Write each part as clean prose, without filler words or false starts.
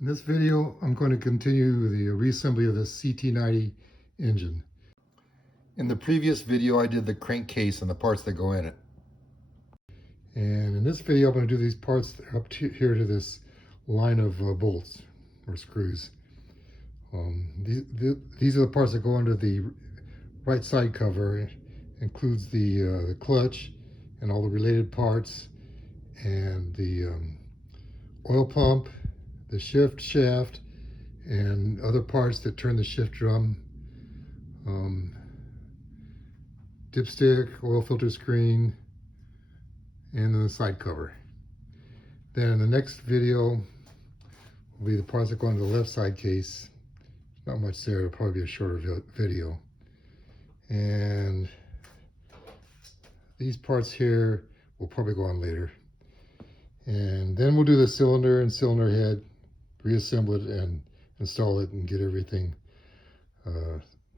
In this video, I'm going to continue the reassembly of the CT90 engine. In the previous video, I did the crankcase and the parts that go in it. And in this video, I'm going to do these parts up to here to this line of bolts or screws. These are the parts that go under the right side cover. It includes the clutch and all the related parts, and the oil pump, the shift shaft, and other parts that turn the shift drum, dipstick, oil filter screen, and then the side cover. Then in the next video will be the parts that go into the left side case. Not much there, it'll probably be a shorter video. And these parts here will probably go on later. And then we'll do the cylinder and cylinder head, reassemble it and install it and get everything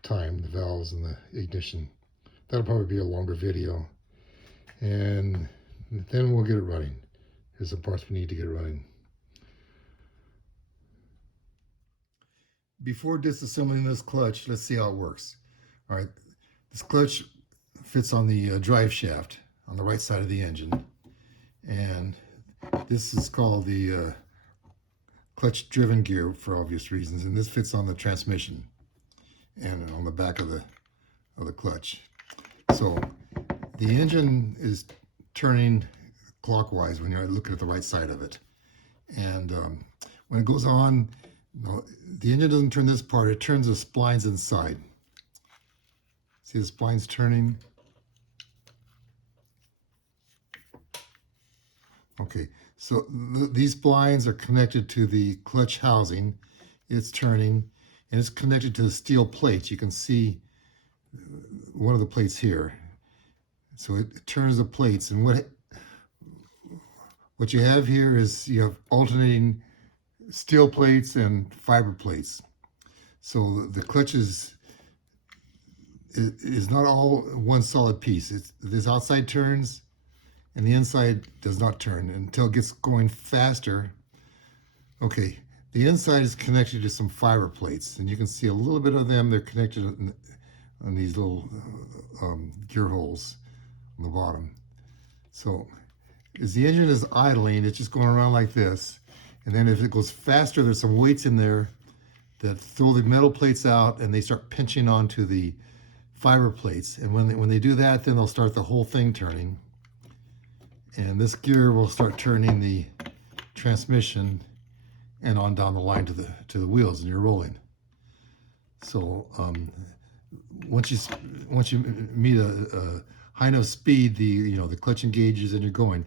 timed, the valves and the ignition. That'll probably be a longer video. And then we'll get it running. Here's the parts we need to get it running. Before disassembling this clutch, let's see how it works. All right, this clutch fits on the drive shaft on the right side of the engine. And this is called the clutch driven gear for obvious reasons, and this fits on the transmission and on the back of the clutch. So the engine is turning clockwise when you're looking at the right side of it, and when it goes on, the engine doesn't turn this part, it turns the splines inside. See the splines turning? Okay, so these splines are connected to the clutch housing. It's turning, and it's connected to the steel plates. You can see one of the plates here. So it turns the plates, and what you have here is you have alternating steel plates and fiber plates. So the clutch is not all one solid piece. This outside turns, and the inside does not turn until it gets going faster. Okay, the inside is connected to some fiber plates, and you can see a little bit of them. They're connected on these little gear holes on the bottom. So as the engine is idling, it's just going around like this. And then if it goes faster, there's some weights in there that throw the metal plates out, and they start pinching onto the fiber plates. And when they do that, then they'll start the whole thing turning. And this gear will start turning the transmission and on down the line to the wheels, and you're rolling. So once you meet a high enough speed, the clutch engages and you're going.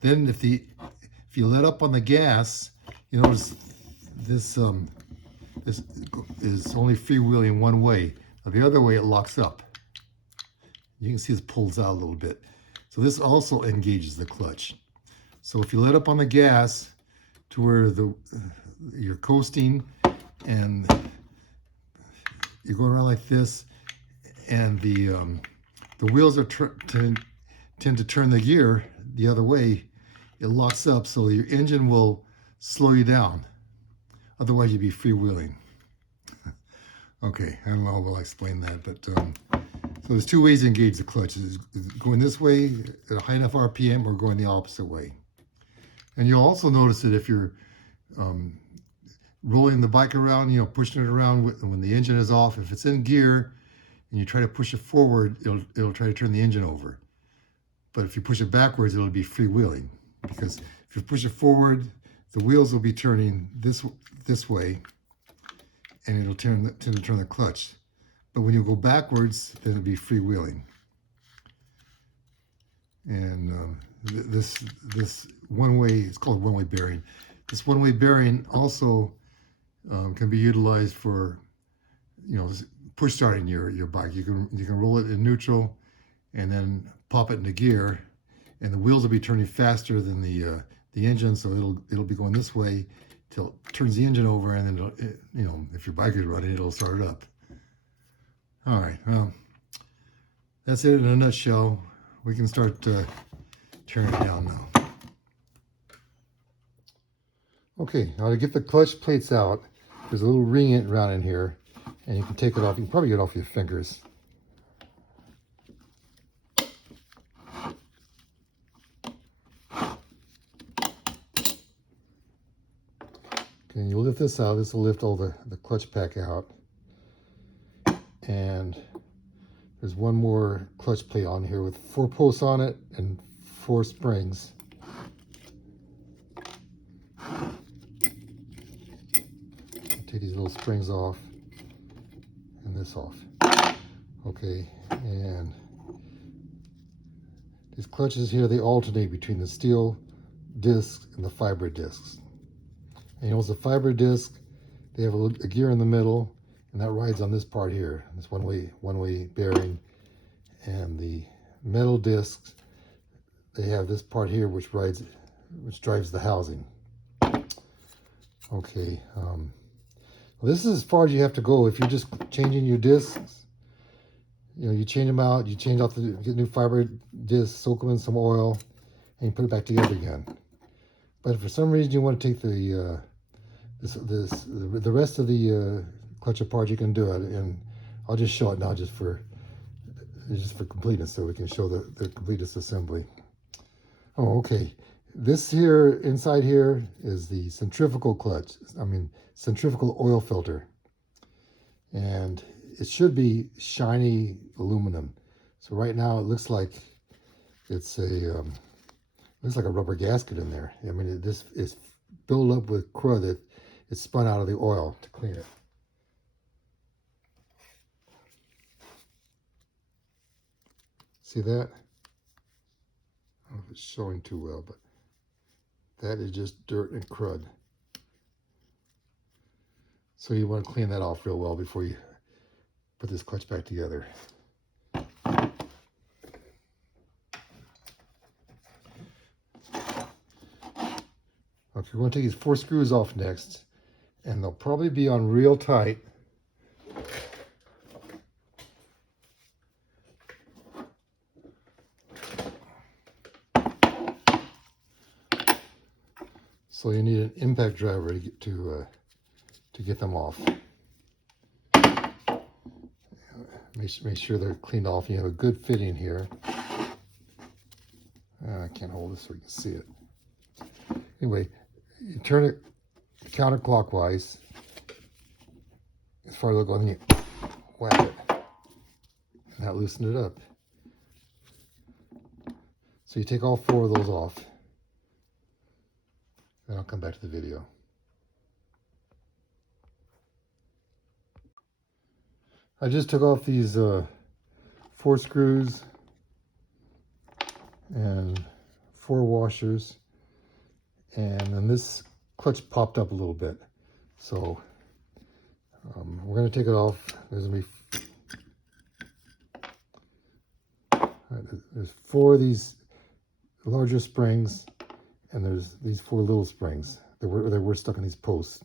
Then if you let up on the gas, you notice this is only freewheeling one way. Now the other way it locks up. You can see this pulls out a little bit. So this also engages the clutch. So if you let up on the gas to where you're coasting and you go around like this, and the wheels are tend to turn the gear the other way, it locks up, so your engine will slow you down. Otherwise you'd be freewheeling. Okay, I don't know how I'll explain that, but so there's two ways to engage the clutch. It's going this way at a high enough RPM, or going the opposite way. And you'll also notice that if you're rolling the bike around, pushing it around when the engine is off, if it's in gear and you try to push it forward, it'll try to turn the engine over. But if you push it backwards, it'll be freewheeling. Because if you push it forward, the wheels will be turning this way, and it'll tend to turn the clutch. But when you go backwards, then it'll be freewheeling. And this one-way, it's called one-way bearing. This one-way bearing also can be utilized for, push starting your bike. You can roll it in neutral and then pop it into gear, and the wheels will be turning faster than the engine, so it'll be going this way till it turns the engine over, and then if your bike is running, it'll start it up. All right, well, that's it in a nutshell. We can start turning it down now. Okay, now to get the clutch plates out, there's a little ring around in here, and you can take it off. You can probably get it off your fingers. Okay, you lift this out. This will lift all the clutch pack out. And there's one more clutch plate on here with 4 posts on it and 4 springs. Take these little springs off and this off. Okay, and these clutches here, they alternate between the steel discs and the fiber discs. And you know, the fiber disc, they have a gear in the middle, and that rides on this part here, this one-way bearing. And the metal discs, they have this part here which drives the housing. Okay, well, this is as far as you have to go if you're just changing your discs. You know, you change them out, you change out get new fiber discs, soak them in some oil, and you put it back together again. But if for some reason you want to take the rest of the clutch apart, you can do it, and I'll just show it now just for completeness, so we can show the complete disassembly. Oh, okay. This here, inside here, is the centrifugal clutch. Centrifugal oil filter. And it should be shiny aluminum. So right now it looks like it's a rubber gasket in there. I mean, this is filled up with crud that it's spun out of the oil to clean it. See that? I don't know if it's showing too well, but that is just dirt and crud. So you want to clean that off real well before you put this clutch back together. Okay, we're going to take these 4 screws off next, and they'll probably be on real tight. So you need an impact driver to get them off. Make sure they're cleaned off. You have a good fitting here. I can't hold this so you can see it. Anyway, you turn it counterclockwise as far as it'll go, and you whack it, and that loosened it up. So you take all 4 of those off, and I'll come back to the video. I just took off these 4 screws and 4 washers, and then this clutch popped up a little bit. So we're going to take it off. There's 4 of these larger springs, and there's these 4 little springs that were stuck in these posts.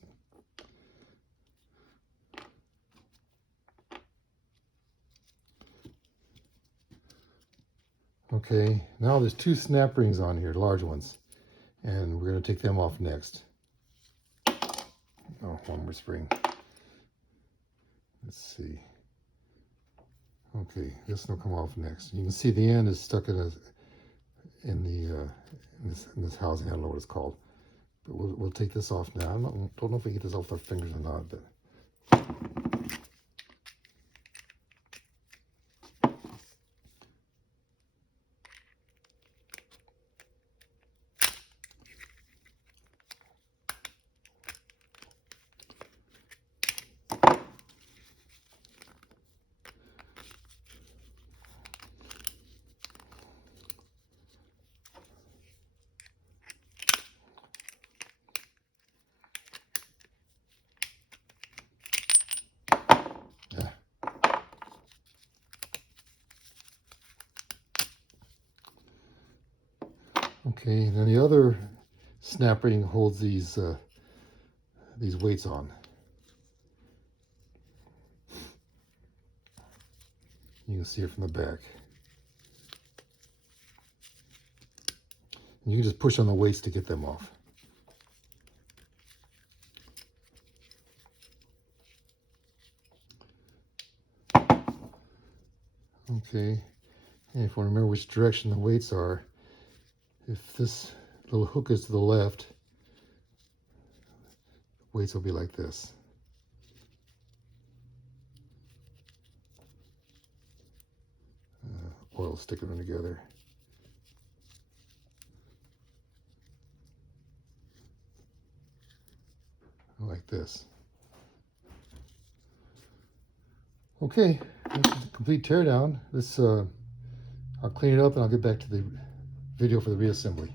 Okay, now there's 2 snap rings on here, large ones, and we're going to take them off next. Oh, one more spring. Let's see. Okay, this will come off next. You can see the end is stuck in this housing. I don't know what it's called, but we'll take this off now. Don't know if we can get this off with our fingers or not, but. Okay, and then the other snap ring holds these weights on. You can see it from the back. And you can just push on the weights to get them off. Okay, and if you remember which direction the weights are, if this little hook is to the left, weights will be like this. Oil sticking them together. Like this. Okay, that's a complete teardown. This I'll clean it up and I'll get back to the video for the reassembly.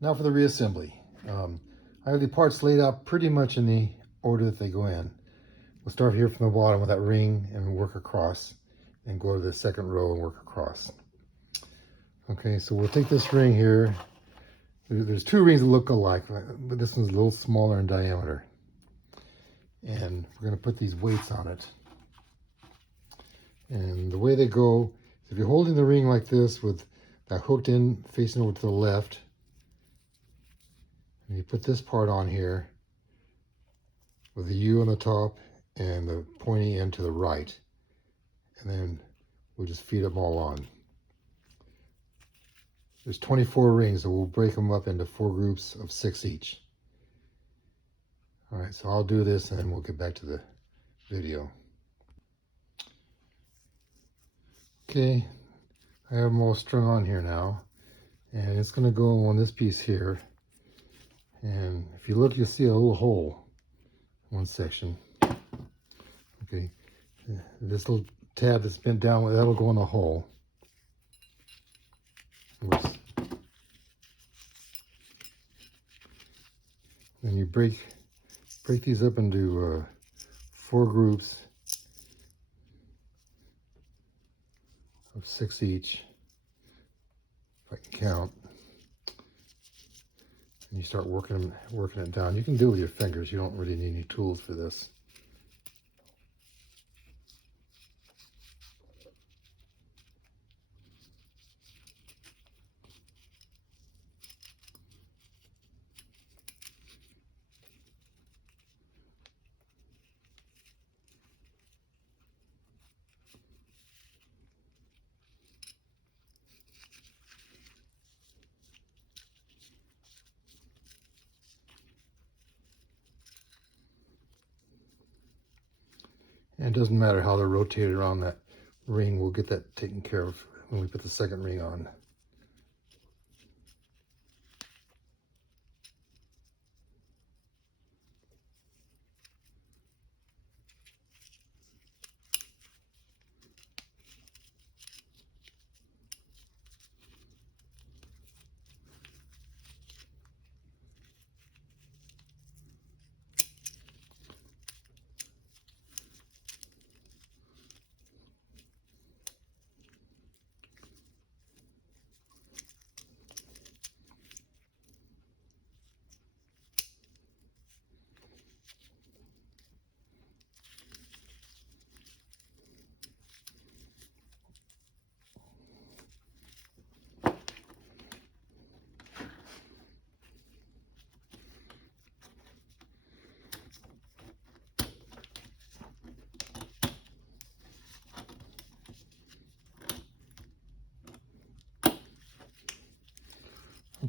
Now for the reassembly. I have the parts laid out pretty much in the order that they go in. We'll start here from the bottom with that ring and work across, and go to the second row and work across. Okay, so we'll take this ring here. There's two rings that look alike, but this one's a little smaller in diameter. And we're going to put these weights on it. And the way they go, if you're holding the ring like this with that hooked in facing over to the left, and you put this part on here with the U on the top and the pointy end to the right, and then we'll just feed them all on. There's 24 rings, so we'll break them up into 4 groups of 6 each. All right, so I'll do this and then we'll get back to the video. Okay, I have them all strung on here now, and it's going to go on this piece here. And if you look, you'll see a little hole in one section. Okay, this little tab that's bent down, that'll go in the hole. Whoops. Then you break these up into 4 groups of 6 each, if I can count. And you start working it down. You can do it with your fingers. You don't really need any tools for this. And it doesn't matter how they're rotated around that ring. We'll get that taken care of when we put the second ring on.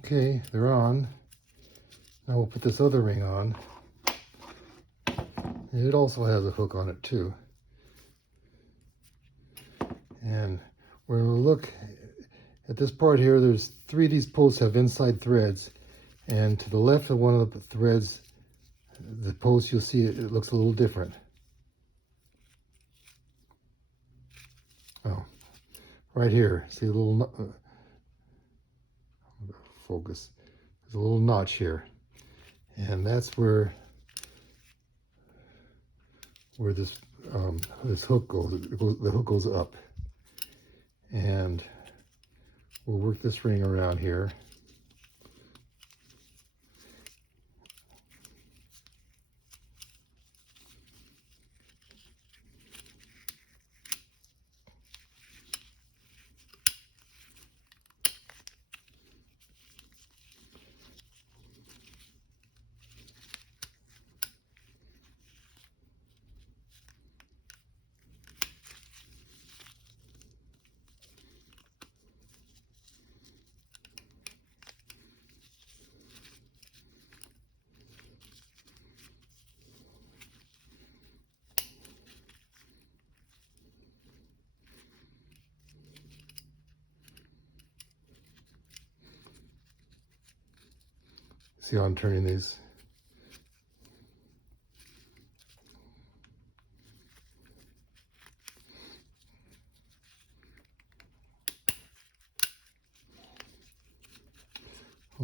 Okay, they're on. Now we'll put this other ring on. It also has a hook on it too. And we're going to look at this part here. There's 3 of these posts have inside threads, and to the left of one of the threads, the post, you'll see it looks a little different. Oh, right here, see a little focus. There's a little notch here, and that's where this hook goes. The hook goes up, and we'll work this ring around here. See how I'm turning these?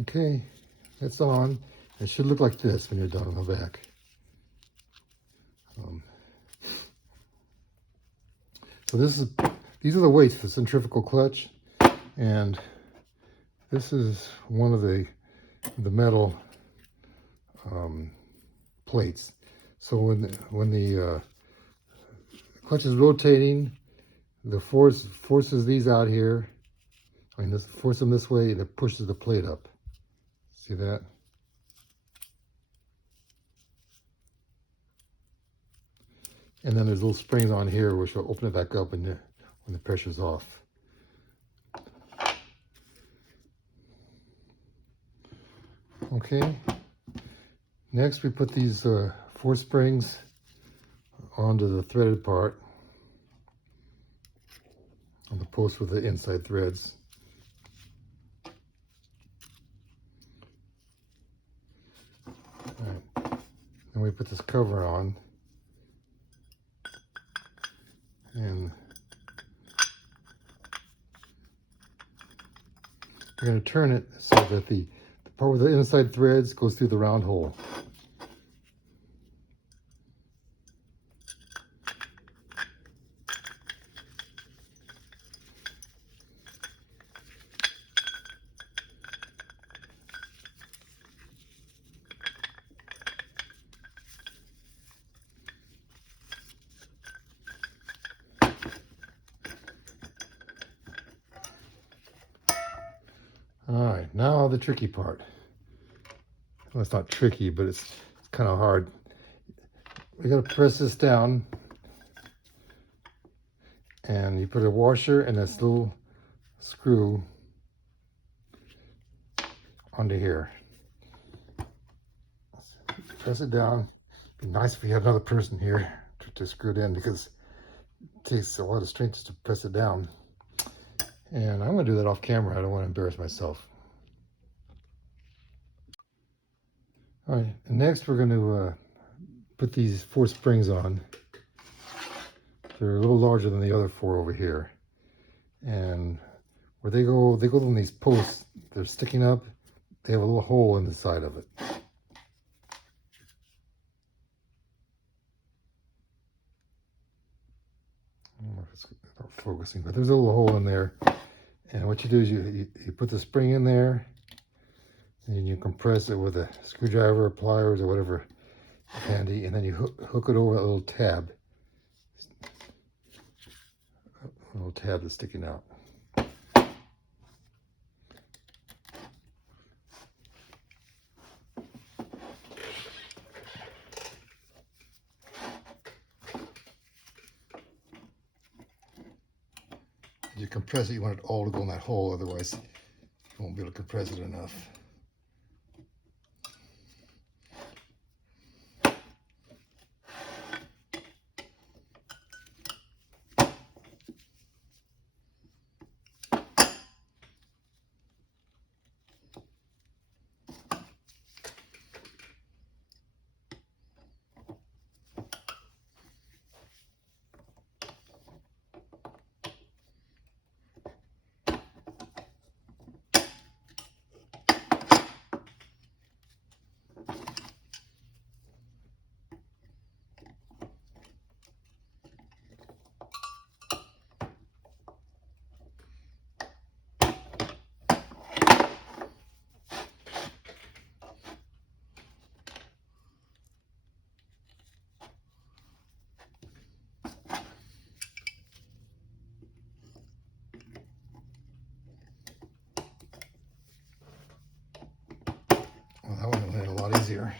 Okay, it's on. It should look like this when you're done on the back. So these are the weights for the centrifugal clutch, and this is one of the metal plates. So when the clutch is rotating, the forces these out here. I mean, this force them this way, and it pushes the plate up. See that? And then there's little springs on here which will open it back up when the pressure's off. Okay. Next, we put these 4 springs onto the threaded part on the post with the inside threads. All right. Then we put this cover on, and we're going to turn it so that the part with the inside threads goes through the round hole. All right, now the tricky part. Well, it's not tricky, but it's kind of hard. We got to press this down, and you put a washer and this little screw onto here. Press it down. It'd be nice if you had another person here to screw it in, because it takes a lot of strength to press it down. And I'm going to do that off camera. I don't want to embarrass myself. All right, and next we're going to put these 4 springs on. They're a little larger than the other 4 over here. And where they go on these posts, they're sticking up. They have a little hole in the side of it. I don't know if it's not focusing, but there's a little hole in there. And what you do is you put the spring in there, and you compress it with a screwdriver, pliers, or whatever handy, and then you hook it over a little tab. A little tab that's sticking out. You compress it, you want it all to go in that hole, otherwise you won't be able to compress it enough. Well, that one made it a lot easier.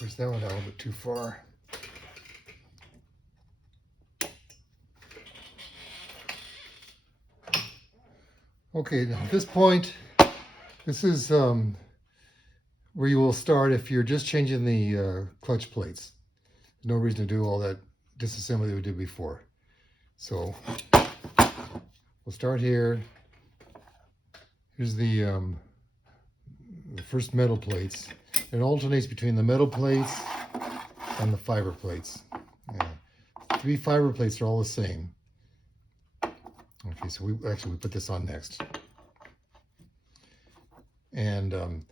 push that one down a little bit too far. Okay, now at this point, this is where you will start if you're just changing the clutch plates. No reason to do all that disassembly that we did before. So we'll start here. Here's the first metal plates. It alternates between the metal plates and the fiber plates. Yeah. 3 fiber plates are all the same. Okay, so we put this on next. And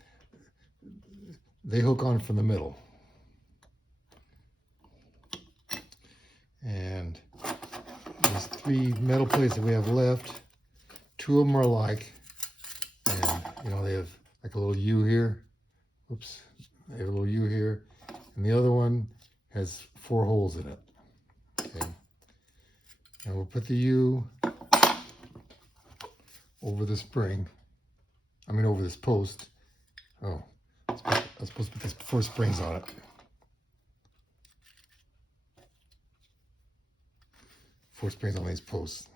they hook on from the middle. And there's 3 metal plates that we have left. 2 of them are alike. And, you know, they have like a little U here. Oops. They have a little U here. And the other one has 4 holes in it. Okay. And we'll put the U over the spring. I mean, over this post. Oh, I was supposed to put these 4 springs on it. Four springs on these posts.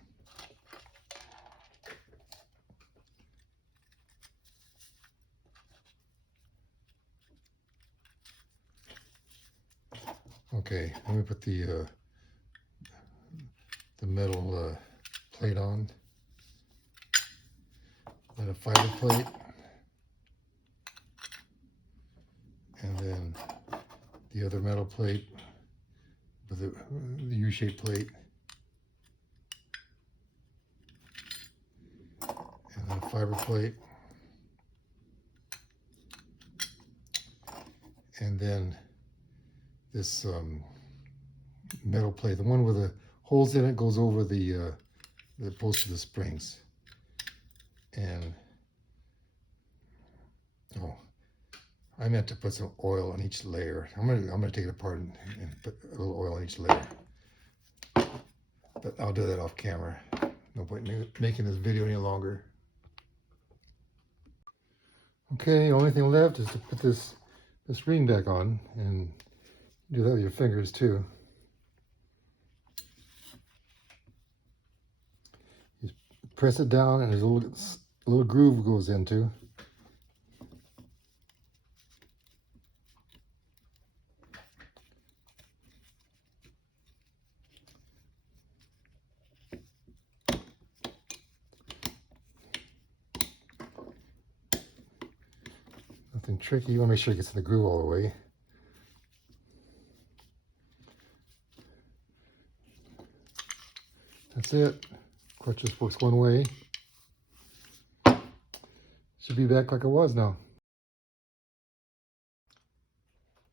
Okay, let me put the metal plate on. Then a fiber plate. And then the other metal plate with the U-shaped plate. And then a fiber plate. And then this metal plate, the one with the holes in it, goes over the post of the springs. And oh, I meant to put some oil on each layer. I'm gonna take it apart and put a little oil on each layer. But I'll do that off camera. No point in making this video any longer. Okay, the only thing left is to put this ring back on, and do that with your fingers too. You press it down, and there's a little groove goes into. Nothing tricky. You want to make sure it gets in the groove all the way. That's it. Clutch just works one way. Should be back like it was now.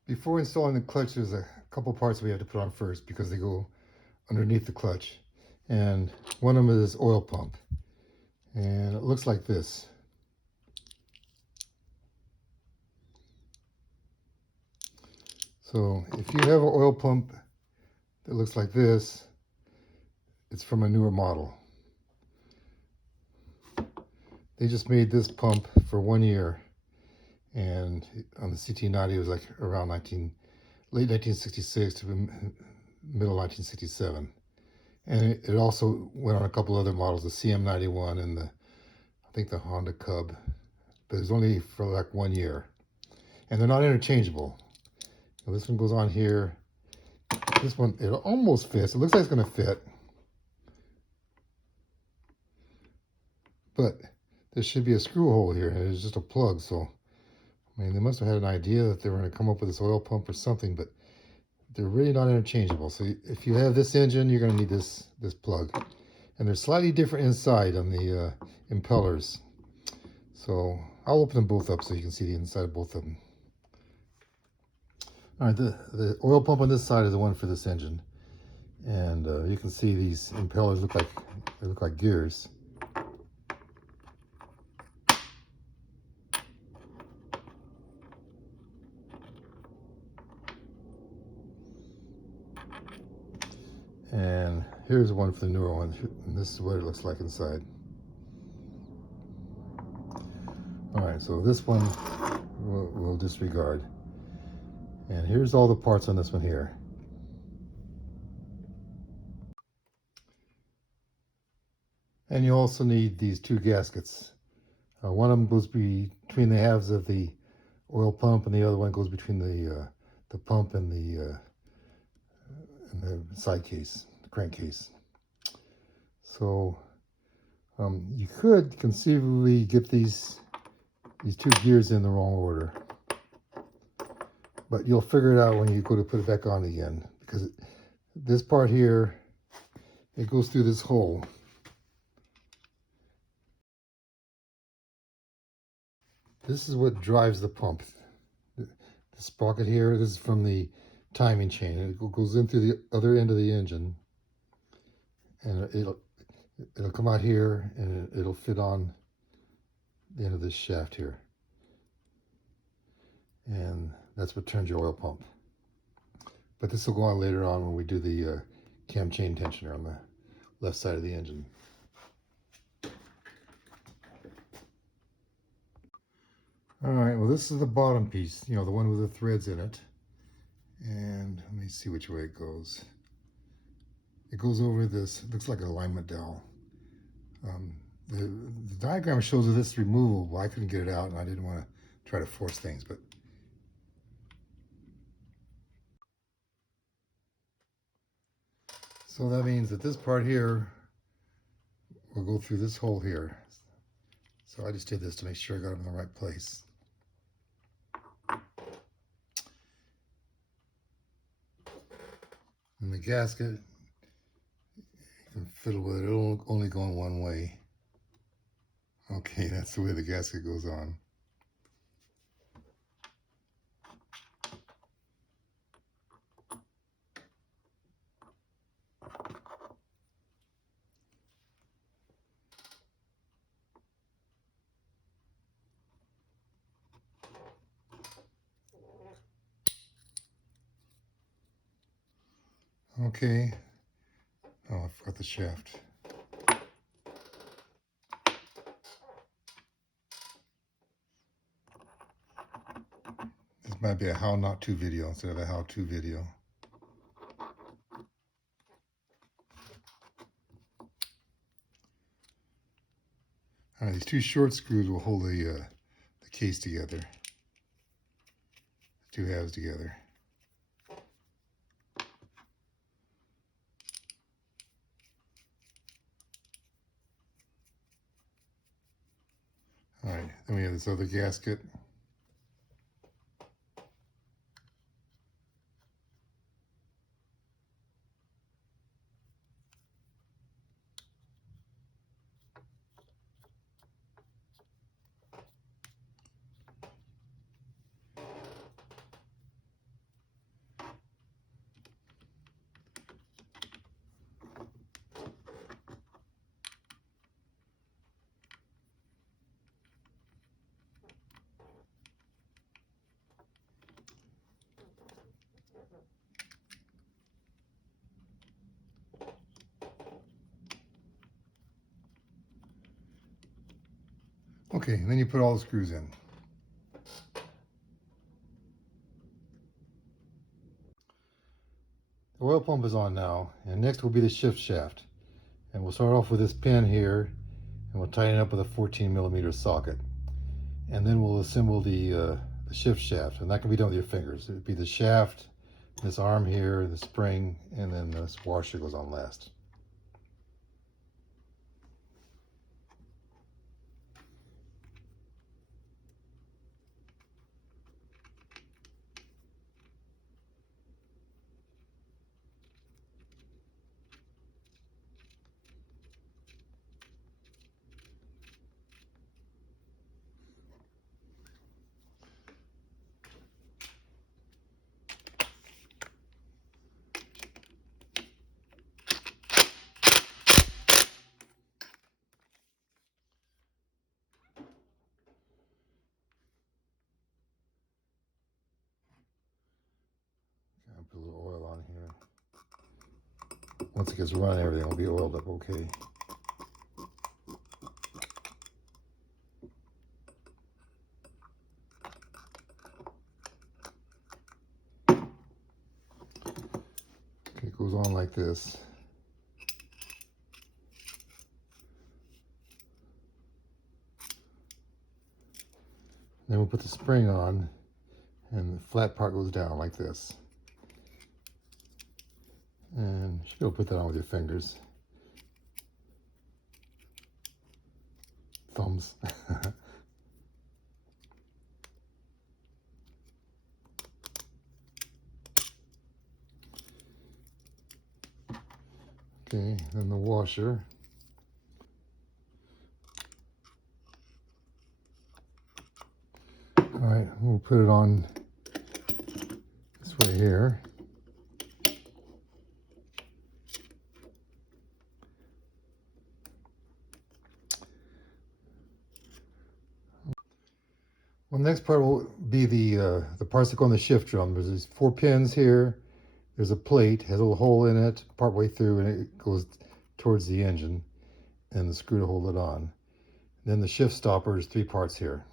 Before installing the clutch, there's a couple parts we have to put on first because they go underneath the clutch. And one of them is this oil pump. And it looks like this. So if you have an oil pump that looks like this, it's from a newer model. They just made this pump for 1 year, and on the CT90 it was like around late 1966 to middle 1967. And it also went on a couple other models, the CM91 and I think the Honda Cub, but it was only for like 1 year. And they're not interchangeable. Now this one goes on here. This one, it almost fits. It looks like it's going to fit. But there should be a screw hole here, and it's just a plug. So, I mean, they must have had an idea that they were going to come up with this oil pump or something, but they're really not interchangeable. So if you have this engine, you're going to need this plug. And they're slightly different inside on the impellers. So I'll open them both up so you can see the inside of both of them. All right, the oil pump on this side is the one for this engine. And you can see these impellers look like gears. And here's one for the newer one, and this is what it looks like inside. All right, so this one we'll disregard. And here's all the parts on this one here. And you also need these two gaskets. One of them goes between the halves of the oil pump, and the other one goes between the pump and the side case, the crankcase. So you could conceivably get these two gears in the wrong order, but you'll figure it out when you go to put it back on again, because this part here, it goes through this hole. This is what drives the pump. The sprocket here, this is from the timing chain. It goes in through the other end of the engine, and it'll come out here, and it'll fit on the end of this shaft here. And that's what turns your oil pump. But this will go on later on when we do the cam chain tensioner on the left side of the engine. All right, well, this is the bottom piece, you know, the one with the threads in it. And let me see which way it goes. It goes over this, looks like an alignment dowel. The diagram shows that this is removable. I couldn't get it out, and I didn't want to try to force things, but so that means that this part here will go through this hole here. So I just did this to make sure I got them in the right place. And the gasket, you can fiddle with it. It'll only go in one way. Okay, that's the way the gasket goes on. Okay. Oh, I forgot the shaft. This might be a how not to video instead of a how to video. All right, these two short screws will hold the case together. The two halves together. All right, then we have this other gasket. Okay, and then you put all the screws in. The oil pump is on now, and next will be the shift shaft. And we'll start off with this pin here, and we'll tighten it up with a 14mm socket. And then we'll assemble the shift shaft, and that can be done with your fingers. It would be the shaft, this arm here, the spring, and then this washer goes on last. Put a little oil on here. Once it gets running, everything will be oiled up okay. goes on like this. Then we'll put the spring on, and the flat part goes down like this. And you should be able to put that on with your fingers. Thumbs. Okay, then the washer. All right, we'll put it on this way here. Well, the next part will be the parts that go on the shift drum. There's these 4 pins here. There's a plate, has a little hole in it partway through, and it goes towards the engine, and the screw to hold it on. And then the shift stopper is 3 parts here.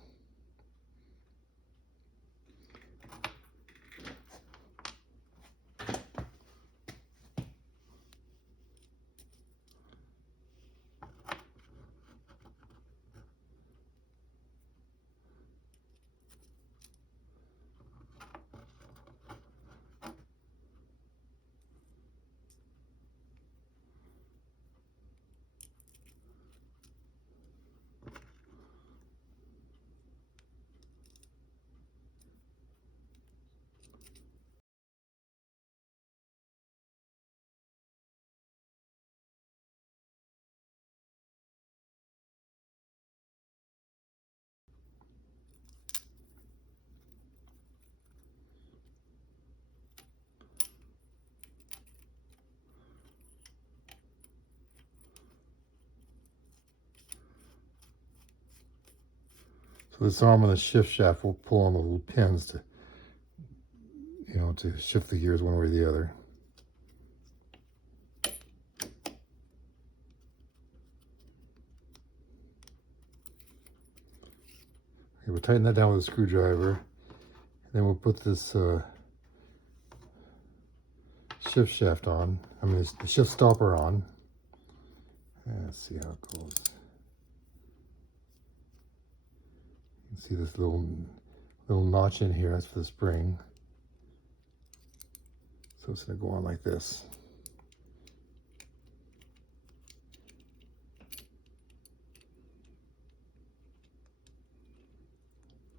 So this arm on the shift shaft will pull on the little pins to, to shift the gears one way or the other. Okay, we'll tighten that down with a screwdriver. And then we'll put this shift shaft on. The shift stopper on. And let's see how it goes. You can see this little notch in here. That's for the spring. So it's going to go on like this.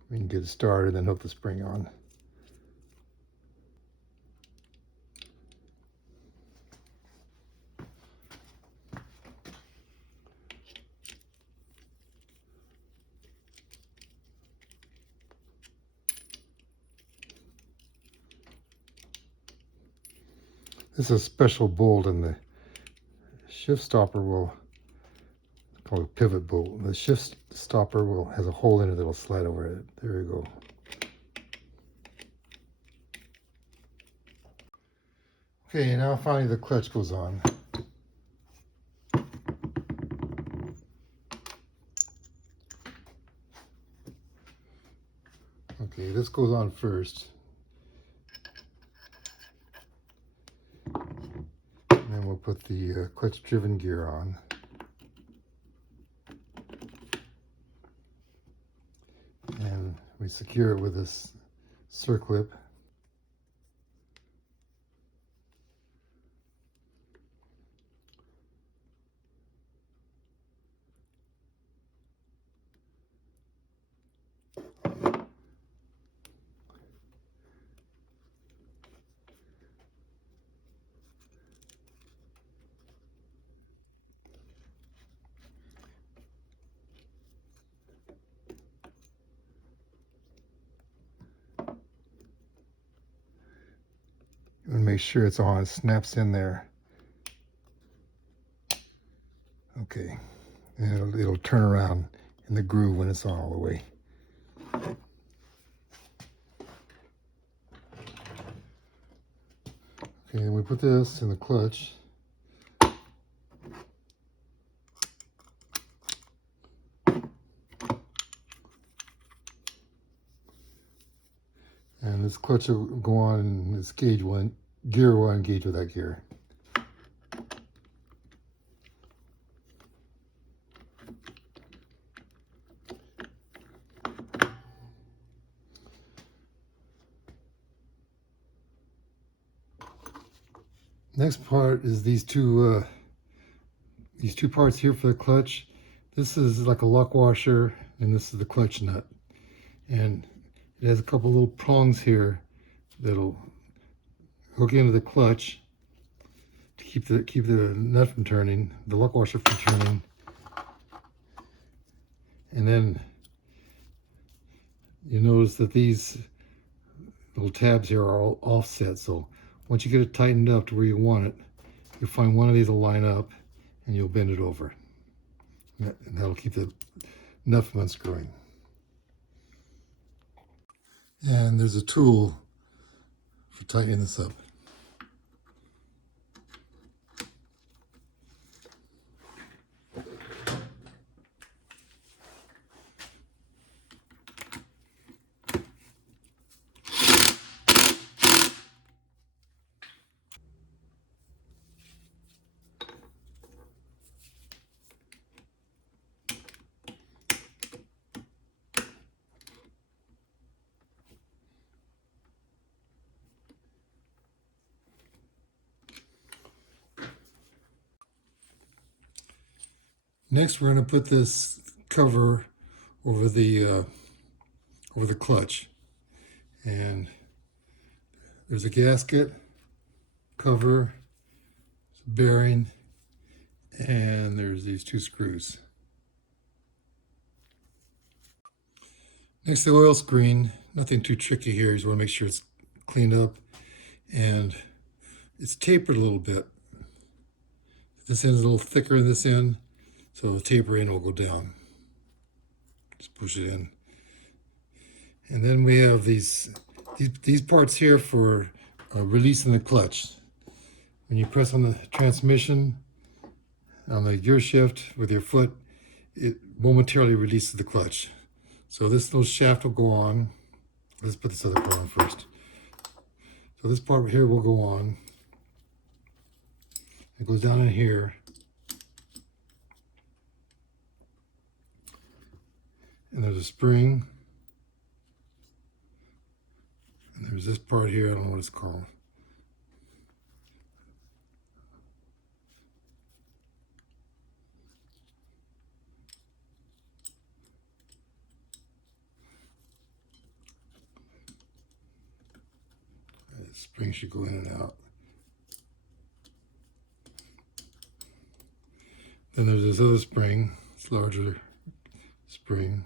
We can get it started and hook the spring on. This is a special bolt, and the shift stopper will, called a pivot bolt. The shift stopper has a hole in it that will slide over it. There we go. Okay, now finally the clutch goes on. Okay, this goes on first. And then we'll put the clutch driven gear on. And we secure it with this circlip. And make sure it's on, it snaps in there. Okay, and it'll turn around in the groove when it's on all the way. Okay, and we put this in the clutch. And this clutch will go on, and this gear will engage with that gear. Next part is these two parts here for the clutch. This is like a lock washer, and this is the clutch nut. And it has a couple little prongs here that'll hook into the clutch to keep the nut from turning, the lock washer from turning. And then you notice that these little tabs here are all offset. So once you get it tightened up to where you want it, you'll find one of these will line up and you'll bend it over. And that'll keep the nut from unscrewing. And there's a tool for tightening this up. Next, we're going to put this cover over the clutch, and there's a gasket, cover, bearing, and there's these two screws. Next, the oil screen. Nothing too tricky here. You just want to make sure it's cleaned up, and it's tapered a little bit. This end is a little thicker than this end, so the taper end will go down. Just push it in. And then we have these parts here for releasing the clutch. When you press on the transmission, on the gear shift with your foot, it momentarily releases the clutch. So this little shaft will go on. Let's put this other part on first. So this part here will go on. It goes down in here. And there's a spring. And there's this part here, I don't know what it's called. The spring should go in and out. Then there's this other spring, it's larger spring.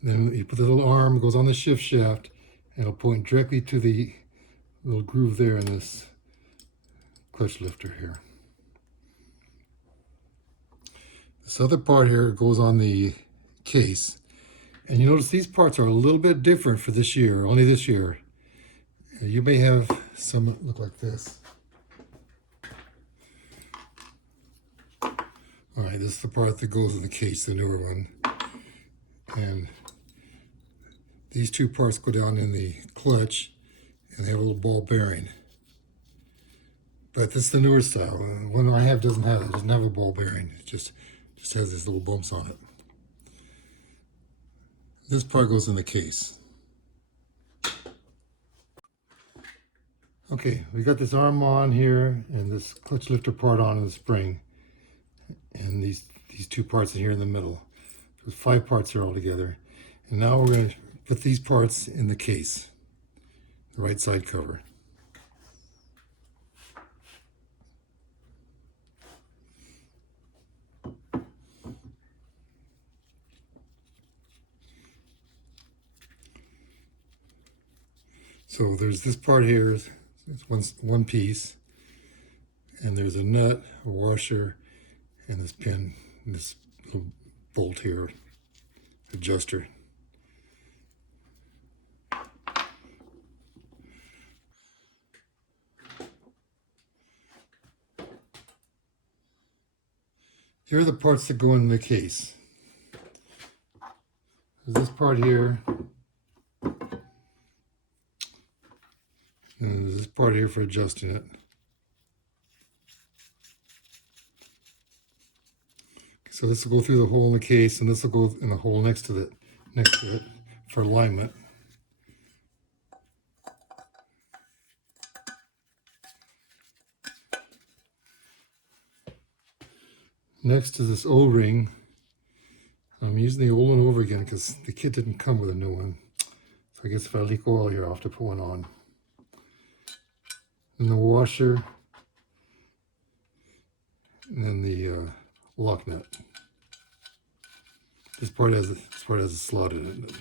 Then you put the little arm, it goes on the shift shaft, and it'll point directly to the little groove there in this clutch lifter here. This other part here goes on the case. And you notice these parts are a little bit different for this year, only this year. You may have some that look like this. All right, this is the part that goes in the case, the newer one. And these two parts go down in the clutch, and they have a little ball bearing. But this is the newer style. The one I have doesn't have it. It doesn't have a ball bearing. It just has these little bumps on it. This part goes in the case. Okay, we got this arm on here, and this clutch lifter part on the spring, and these two parts in here in the middle. There's 5 parts here all together. And now we're going to put these parts in the case, the right side cover. So there's this part here, it's one piece, and there's a nut, a washer, and this pin, and this little bolt here, adjuster. Here are the parts that go in the case. There's this part here, and there's this part here for adjusting it. So this will go through the hole in the case, and this will go in the hole next to it for alignment. Next to this O-ring, I'm using the old one over again because the kit didn't come with a new one. So I guess if I leak oil here, I'll have to put one on. And the washer, and then the lock nut. This part has a slot in it.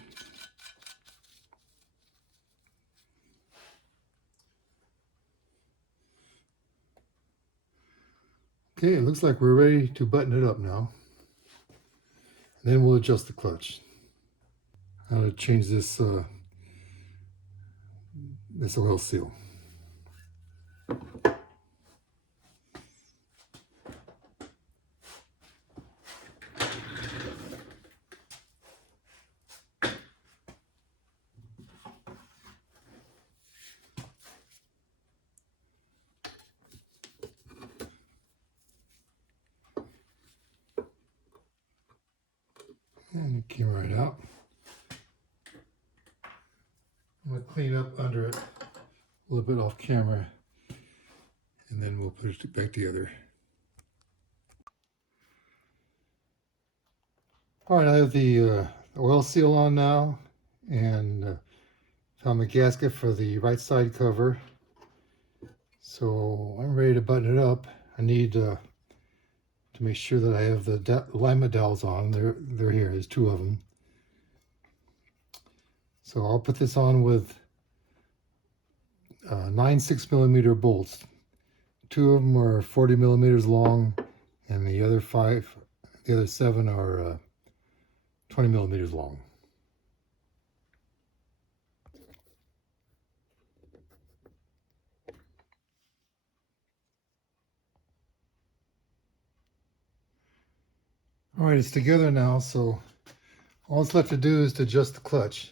Okay, it looks like we're ready to button it up now. And then we'll adjust the clutch. How to change this this oil seal. And it came right out. I'm going to clean up under it a little bit off camera, and then we'll put it back together. All right, I have the oil seal on now, and found the gasket for the right side cover. So I'm ready to button it up. I need to make sure that I have the alignment dowels on. They're here. There's two of them. So I'll put this on with 9 6mm bolts. Two of them are 40 millimeters long, and the other 7 are 20 millimeters long. All right, it's together now, so all that's left to do is to adjust the clutch.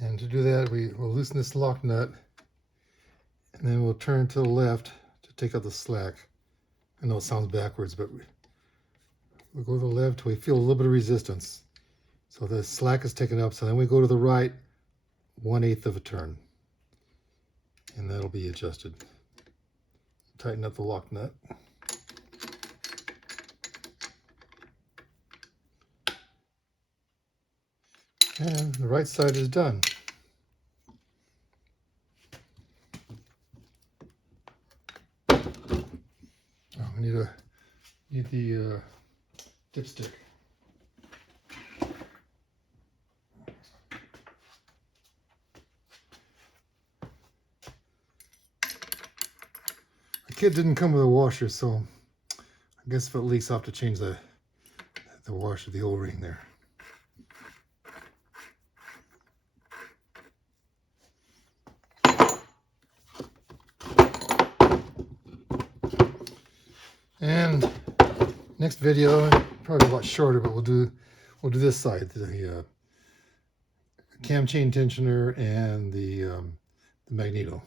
And to do that, we'll loosen this lock nut, and then we'll turn to the left to take out the slack. I know it sounds backwards, but we'll go to the left till we feel a little bit of resistance. So the slack is taken up, so then we go to the right 1/8 of a turn. And that'll be adjusted. Tighten up the lock nut. And the right side is done. Oh, I need the dipstick. The kit didn't come with a washer, so I guess if it leaks, I'll have to change the washer, the O-ring there. And next video, probably a lot shorter, but we'll do this side, the cam chain tensioner and the magneto.